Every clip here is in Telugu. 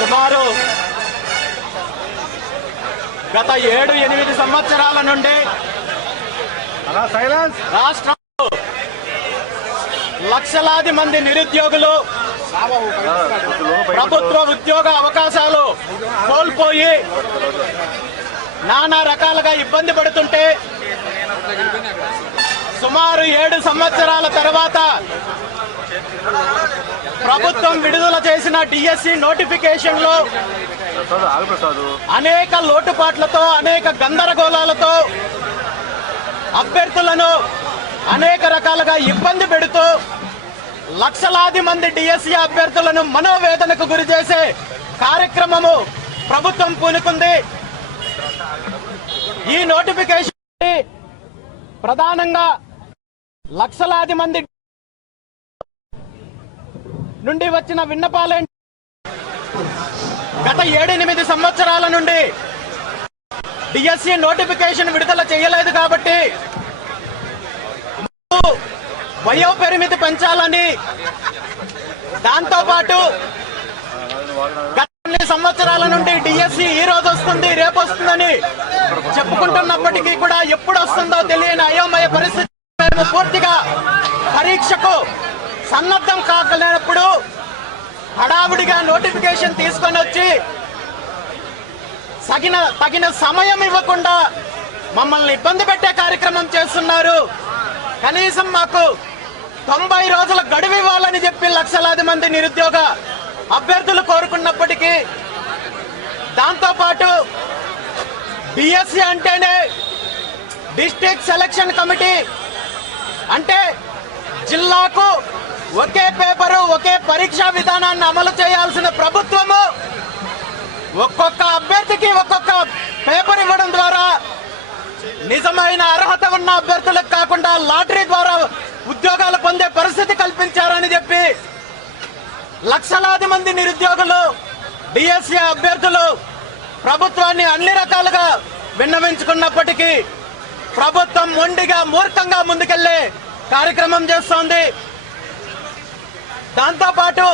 సుమారు గత 7-8 సంవత్సరాల నుండి రాష్ట్రంలో లక్షలాది మంది నిరుద్యోగులు ప్రభుత్వ ఉద్యోగ అవకాశాలు కోల్పోయి నానా రకాలుగా ఇబ్బంది పడుతుంటే సుమారు 7 సంవత్సరాల తర్వాత ప్రభుత్వం విడుదల చేసిన డిఎస్సి నోటిఫికేషన్ లో అనేక లోటుపాట్లతో అనేక గందరగోళాలతో అభ్యర్థులను అనేక రకాలుగా ఇబ్బంది పెడుతూ లక్షలాది మంది డిఎస్సి అభ్యర్థులను మనోవేదనకు గురి చేసే కార్యక్రమము ప్రభుత్వం పూనుకుంది. ఈ నోటిఫికేషన్ ప్రధానంగా లక్షలాది మంది నుండి వచ్చిన విన్నపాలేంటి? గత 7-8 సంవత్సరాల నుండి డిఎస్సి నోటిఫికేషన్ విడుదల చేయలేదు కాబట్టి వయో పరిమితి పెంచాలని, దాంతోపాటు గత కొన్ని సంవత్సరాల నుండి డిఎస్సి ఈ రోజు వస్తుంది రేపు వస్తుందని చెప్పుకుంటున్నప్పటికీ కూడా ఎప్పుడు వస్తుందో తెలియని అయోమయ పరిస్థితి. మేము పూర్తిగా పరీక్షకు సన్నద్ధం కాకలేనప్పుడు హడావుడిగా నోటిఫికేషన్ తీసుకొని వచ్చి తగిన సమయం ఇవ్వకుండా మమ్మల్ని ఇబ్బంది పెట్టే కార్యక్రమం చేస్తున్నారు. కనీసం మాకు 90 రోజుల గడువు ఇవ్వాలని చెప్పి లక్షలాది మంది నిరుద్యోగ అభ్యర్థులు కోరుకున్నప్పటికీ, దాంతోపాటు డిఎస్సి అంటేనే డిస్ట్రిక్ట్ సెలక్షన్ కమిటీ అంటే జిల్లాకు ఒకే పేపరు ఒకే పరీక్షా విధానాన్ని అమలు చేయాల్సిన ప్రభుత్వము ఒక్కొక్క అభ్యర్థికి ఒక్కొక్క పేపర్ ఇవ్వడం ద్వారా నిజమైన అర్హత ఉన్న అభ్యర్థులకు కాకుండా లాటరీ ద్వారా ఉద్యోగాలు పొందే పరిస్థితి కల్పించారని చెప్పి లక్షలాది మంది నిరుద్యోగులు డిఎస్సి అభ్యర్థులు ప్రభుత్వాన్ని అన్ని రకాలుగా విన్నవించుకున్నప్పటికీ ప్రభుత్వం మొండిగా మూర్ఖంగా ముందుకెళ్లే కార్యక్రమం చేస్తోంది. దాంతోపాటు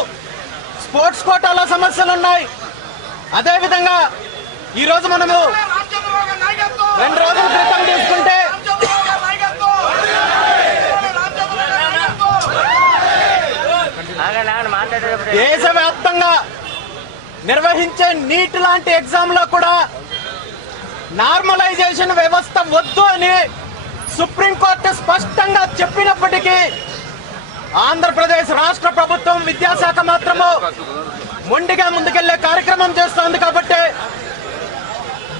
స్పోర్ట్స్ కోటాల సమస్యలున్నాయి. అదేవిధంగా ఈరోజు మనము 2 రోజుల క్రితం తీసుకుంటే దేశవ్యాప్తంగా నిర్వహించే నీట్ లాంటి ఎగ్జామ్ లో కూడా నార్మలైజేషన్ వ్యవస్థ వద్దు అని సుప్రీంకోర్టు స్పష్టంగా చెప్పినప్పటికీ ఆంధ్రప్రదేశ్ రాష్ట్ర ప్రభుత్వం విద్యాశాఖ మాత్రము మొండిగా ముందుకెళ్లే కార్యక్రమం చేస్తోంది. కాబట్టి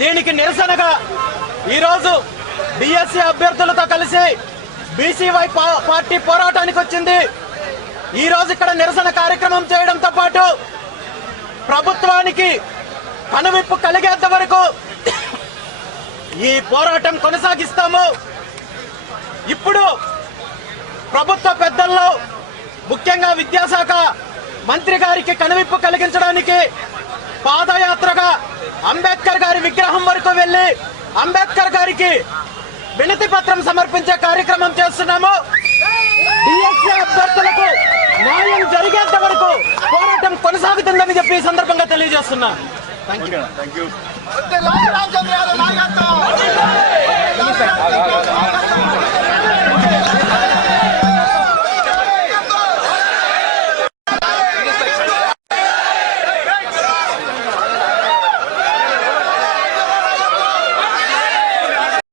దీనికి నిరసనగా ఈరోజు డిఎస్సి అభ్యర్థులతో కలిసి బీసీవై పార్టీ పోరాటానికి వచ్చింది. ఈ రోజు ఇక్కడ నిరసన కార్యక్రమం చేయడంతో పాటు ప్రభుత్వానికి కనువిప్పు కలిగేంత వరకు ఈ పోరాటం కొనసాగిస్తాము. ఇప్పుడు ప్రభుత్వ పెద్దల్లో ముఖ్యంగా విద్యాశాఖ మంత్రి గారికి కనువిప్పు కలిగించడానికి పాదయాత్రగా అంబేద్కర్ గారి విగ్రహం వరకు వెళ్లి అంబేద్కర్ గారికి వినతి పత్రం సమర్పించే కార్యక్రమం చేస్తున్నాము. డిఎస్సి అభ్యర్థులకు న్యాయం జరిగేంత వరకు పోరాటం కొనసాగుతుందని చెప్పి ఈ సందర్భంగా తెలియజేస్తున్నా. Thank you.